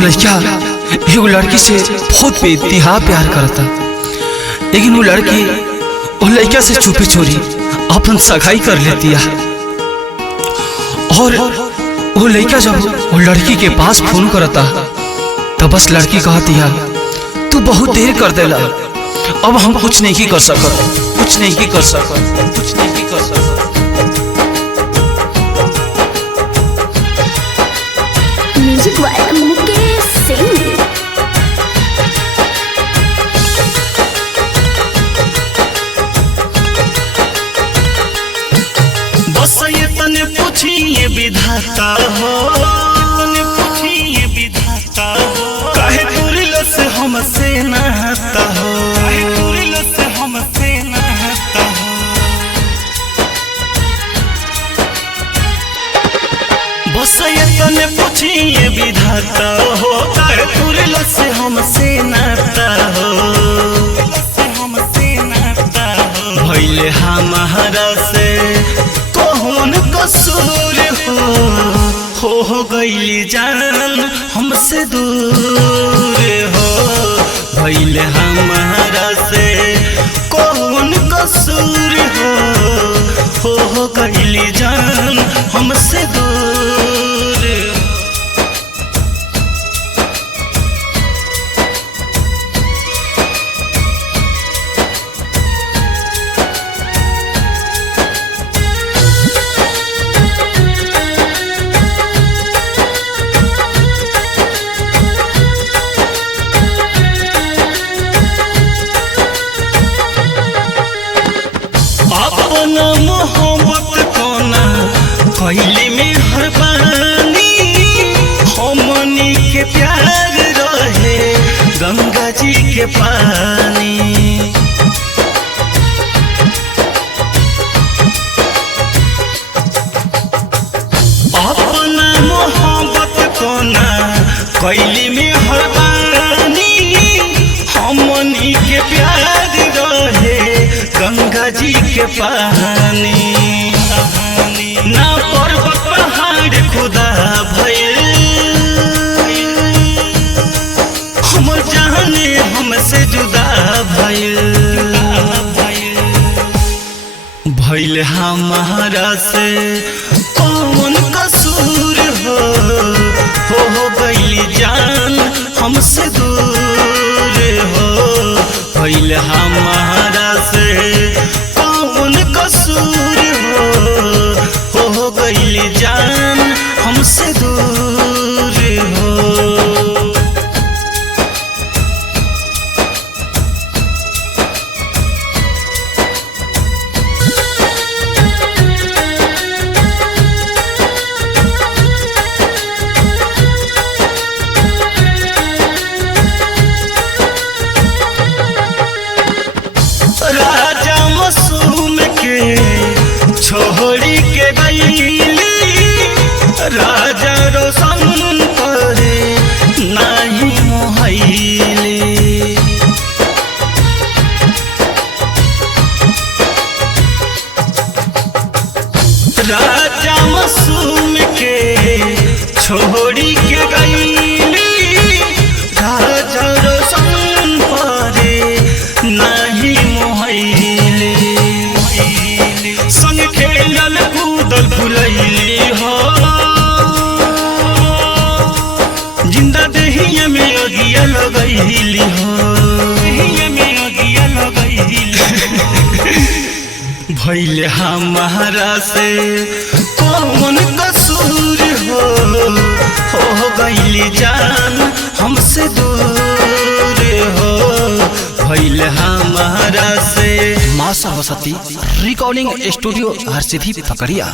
लड़का एगो लड़की से बहुत बेइंतहा प्यार करता, लेकिन वो लड़की वो लड़का से छुपे चोरी अपन सगाई कर लेती है। और वो लड़का जब वो लड़की के पास फोन करता तो बस लड़की कहती है, तू बहुत देर कर देला, अब हम कुछ नहीं कर सकत, कुछ नहीं कर सकत, कुछ नहीं कर सकत। म्यूजिक वाला मुकेश सिंह। बस ये तने पूछिए विधाता हो, तने पूछिए विधाता हो, काहे तुरिल से हमसे नहता हो, काहे तुरिल से हमसे नहता हो। बस ये तने पूछिए विधाता हो, काहे तुरिल से हमसे नहता हो, हमसे नहता हो। भइले हमारा से कौन कसूर हो गईली जान हमसे दूर हो, भइले हमारा से कौन कसूर हो गईली जान हमसे दूर। अपना मोहब्बत कोना कैले में हर बानी, हमनी के प्यार रहे गंगा जी के पानी। अपना मोहब्बत कोना कैले में हर बानी, हमनी के प्यार रहे गंगा जी के पानी। ना पर्वत पहाड़ खुदा भइल, हमर जाने हमसे जुदा भइल, भइल हमारा से कौन कसूर हो गईली जान हमसे दूर हो, भइल हमारा से कौन कसूर हो गईली जान हमसे दूर हो। राजा मासूम के छोड़ी के गईली, राजा रोशन करे नहीं मोहैली। राजा मासूम के छोड़ी के गईली, राजा रोशन करे नहीं मोहैली। संग खेलल कूदल भुलैली हो, जिंदा देहिया में अगिया लगैली हो, देहिया में अगिया लगैली। भइले हमारा से कौन कसूर हो गईली जान हमसे दूर हो, भइले हमारा से। माँ सरस्वती रिकॉर्डिंग स्टूडियो हरसिद्धि पकड़िया।